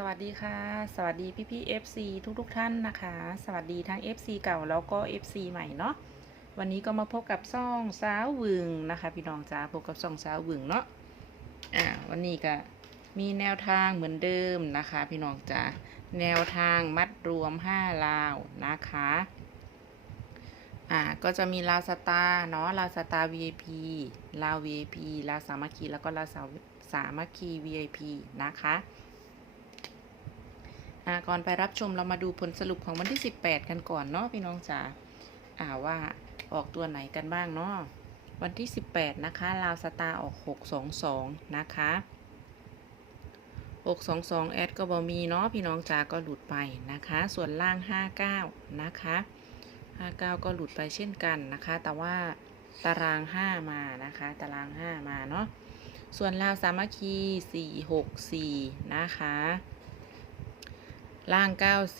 สวัสดีค่ะ สวัสดีพี่พี่ FC ทุกทุกท่านนะคะ สวัสดีทั้ง FC เก่าแล้วก็ FC ใหม่เนาะวันนี้ก็มาพบกับซ่องสาววึงนะคะ พี่น้องจ้าพบกับซ่องสาววึงเนาะอ่าวันนี้ก็มีแนวทางเหมือนเดิมนะคะ พี่น้องจ้าแนวทางมัดรวม5ลาวนะคะอ่าก็จะมีลาวสตาเนาะลาวสตา VIP ลาว VIP ลาวสามัคคีแล้วก็ลาวสาสามัคคี VIP นะคะ ก่อนไปรับชมเรามาดูผลสรุปของวันที่ 18 กันก่อนเนาะพี่น้องจ๋าอ่าว่าออกตัวไหนกันบ้างเนาะวันที่ 18 นะคะ ลาวสตาออก 622 นะคะ 622 แอดก็บอมีเนาะพี่น้องจ๋าก็หลุดไปนะคะ ส่วนล่าง 59 นะคะ 59 ก็หลุดไปเช่นกันนะคะ แต่ว่าตาราง 5 มานะคะ ตาราง 5 มาเนาะส่วนลาวสามัคคี 464 นะคะ ล่าง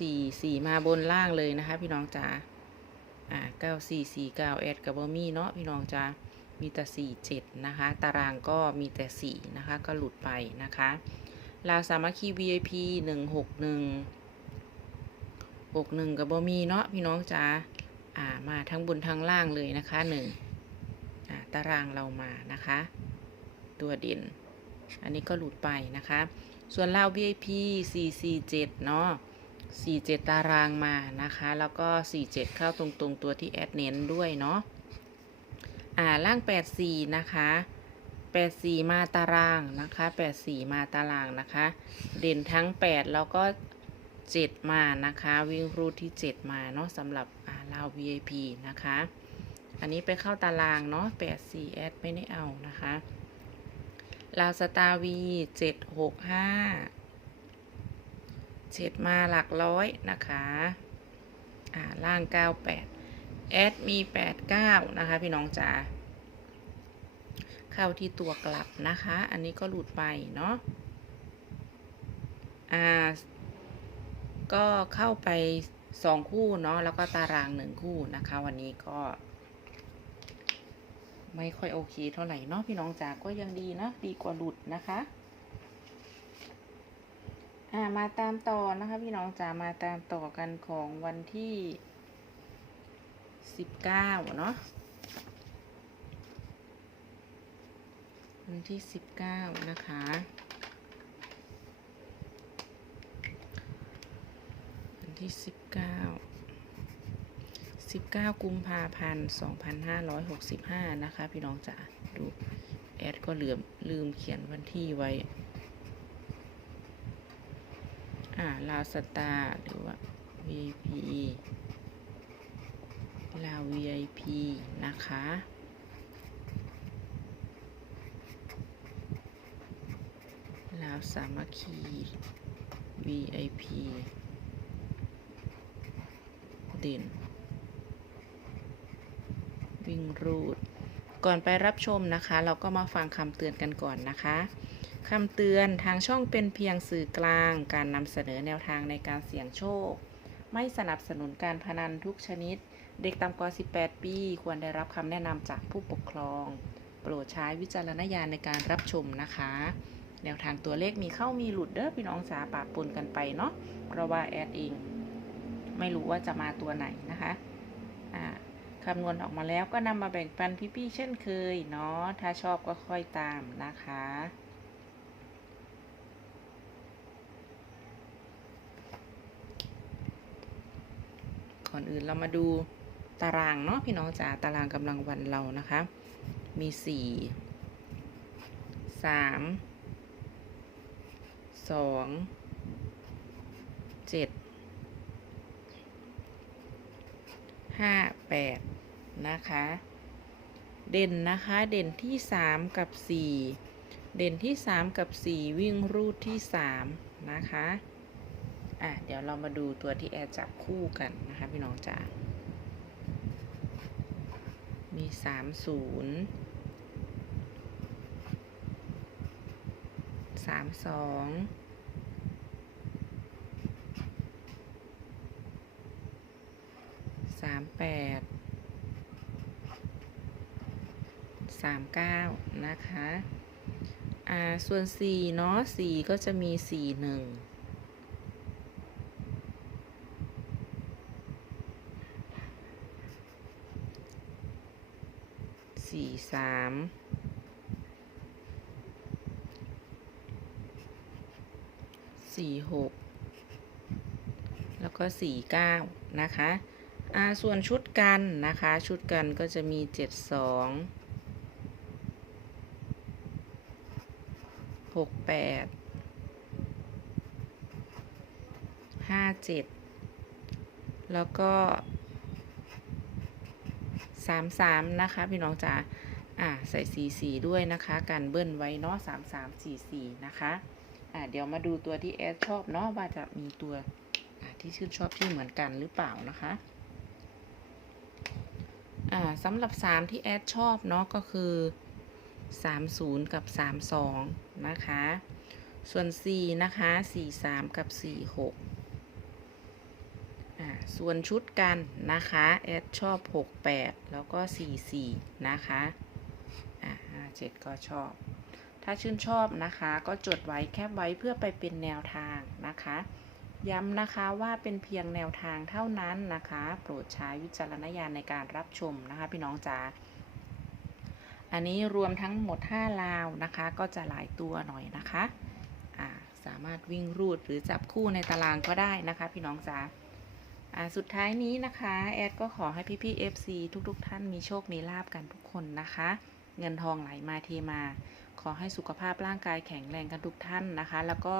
944มาบนล่างเลยนะคะ พี่น้องจ๋าอ่า9449แอดกับบอมี่เนาะพี่น้องจ๋ามีแต่47นะคะ ตารางก็มีแต่4นะคะ ก็หลุดไปนะคะลาวสามัคคี VIP 161 61กับบอมี่เนาะพี่น้องจ๋าอ่ามาทั้งบนทั้งล่างเลยนะคะ1อ่าตารางเรามานะคะ ตัวเด่น อันนี้ก็หลุดไปนะคะ ส่วนลาว VIP 447 เนาะ47 ตารางมานะคะ แล้วก็ 47 เข้าตรงๆ ตัวที่แอดเน้นด้วยเนาะอ่าล่าง 84 นะคะ 84 มาตารางนะคะ 84 มาตารางนะคะ เด่นทั้ง 8 แล้วก็ 7 มานะคะ วิ่งรูดที่ 7 มาเนาะสำหรับอ่าลาว VIP นะคะ อันนี้ไปเข้าตารางเนาะ84แอดไม่ได้เอานะคะ ลาวสตาวีเจ็ดหกห้าเจ็ดมาหลักร้อยนะคะ อ่า ล่างเก้าแปดแอดมีแปดเก้านะคะพี่น้องจ๋า เข้าที่ตัวกลับนะคะ อันนี้ก็หลุดไปเนาะ อ่า ก็เข้าไปสองคู่เนาะ แล้วก็ตารางหนึ่งคู่นะคะ วันนี้ก็ ไม่ค่อยโอเคเท่าไหร่เนาะพี่น้องจ๋าก็ยังดีนะ ดีกว่าหลุดนะคะอ่ามาตามต่อนะคะพี่น้องจ๋ามาตามต่อกันของวันที่สิบเก้าเนาะวันที่สิบเก้านะคะวันที่สิบเก้า 19 กุมภาพันธ์ 2565 นะคะ พี่น้องจ๋าดูแอดก็ลืมลืมเขียนวันที่ไว้ อ่าลาวสตาร์หรือว่า VP ลาว VIP นะคะ ลาวสามัคคี VIP เด่น วิ่งรูด ก่อนไปรับชมนะคะ เราก็มาฟังคำเตือนกันก่อนนะคะคำเตือนทางช่องเป็นเพียงสื่อกลาง การนำเสนอแนวทางในการเสี่ยงโชค ไม่สนับสนุนการพนันทุกชนิด เด็กต่ำกว่า 18 ปี ควรได้รับคำแนะนำจากผู้ปกครอง โปรดใช้วิจารณญาณในการรับชมนะคะ แนวทางตัวเลขมีเข้ามีหลุดเด้อพี่น้องสาปะปนกันไปเนาะเพราะว่าแอดเอง ไม่รู้ว่าจะมาตัวไหนนะคะอ่า คำนวณออกมาแล้วก็นำมาแบ่งปันพี่ๆเช่นเคยเนาะถ้าชอบก็ค่อยตามนะคะก่อนอื่นเรามาดูตารางเนาะพี่น้องจ๋าตารางกำลังวันเรานะคะ มีสี่สามสองเจ็ดห้าแปด นะคะ เด่นนะคะเด่นที่ 3 กับ 4 เด่นที่ 3 กับ 4 วิ่งรูดที่ 3 นะคะอะเดี๋ยวเรามาดูตัวที่แอร์จับคู่กันนะคะพี่น้องจ๋า มี 30 32 38 สามเก้านะคะอ่าส่วนสี่เนาะสี่ก็จะมีสี่หนึ่งสี่สามสี่หกแล้วก็สี่เก้านะคะอ่าส่วนชุดกันนะคะ ชุดกันก็จะมีเจ็ดสอง หกแปดห้าเจ็ดแล้วก็สามสามนะคะ พี่น้องจ๋าอ่าใส่สีสีด้วยนะคะกันเบิ้ลไว้เนาะสามสามสี่สี่นะคะอ่าเดี๋ยวมาดูตัวที่แอดชอบเนาะว่าจะมีตัวอ่าที่ชื่นชอบที่เหมือนกันหรือเปล่านะคะอ่าสำหรับ3ที่แอดชอบเนาะก็คือ 30 กับ 32 นะคะ ส่วน 4 นะคะ 43 กับ 46อ่าส่วนชุดกันนะคะ แอดชอบ 68 แล้วก็ 44 นะคะอ่า7ก็ชอบ ถ้าชื่นชอบนะคะ ก็จดไว้แคปไว้เพื่อไปเป็นแนวทางนะคะย้ำนะคะว่าเป็นเพียงแนวทางเท่านั้นนะคะ โปรดใช้วิจารณญาณในการรับชมนะคะ พี่น้องจ๋า อันนี้รวมทั้งหมด 5 ลาวนะคะ ก็จะหลายตัวหน่อยนะคะสามารถวิ่งรูดหรือจับคู่ในตารางก็ได้นะคะ พี่น้องจ๋าสุดท้ายนี้นะคะ แอดก็ขอให้พี่ๆ FC ทุกๆท่านมีโชคมีลาบกันทุกคนนะคะ เงินทองไหลมาเทมา ขอให้สุขภาพร่างกายแข็งแรงกันทุกท่านนะคะ แล้วก็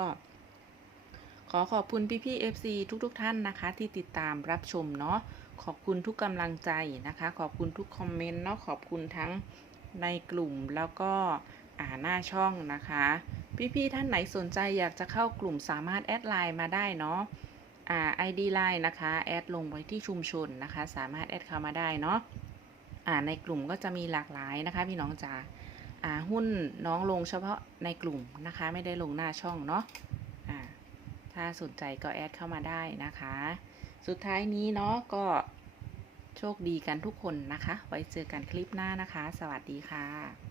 ขอขอบคุณพี่ๆ FC ทุกๆ ท่านนะคะ ที่ติดตามรับชมเนาะขอบคุณทุกกำลังใจนะคะ ขอบคุณทุกคอมเมนต์เนาะขอบคุณทั้ง ในกลุ่มแล้วก็อ่าหน้าช่องนะคะ พี่ๆท่านไหนสนใจอยากจะเข้ากลุ่มสามารถแอดไลน์มาได้เนาะอ่า ID Line นะคะแอดลงไว้ที่ชุมชนนะคะ สามารถแอดเข้ามาได้เนาะอ่าในกลุ่มก็จะมีหลากหลายนะคะ พี่น้องจ๋าอ่าหุ้นน้องลงเฉพาะในกลุ่มนะคะ ไม่ได้ลงหน้าช่องเนาะอ่าถ้าสนใจก็แอดเข้ามาได้นะคะ สุดท้ายนี้เนาะก็ โชคดีกันทุกคนนะคะ ไว้เจอกันคลิปหน้านะคะ สวัสดีค่ะ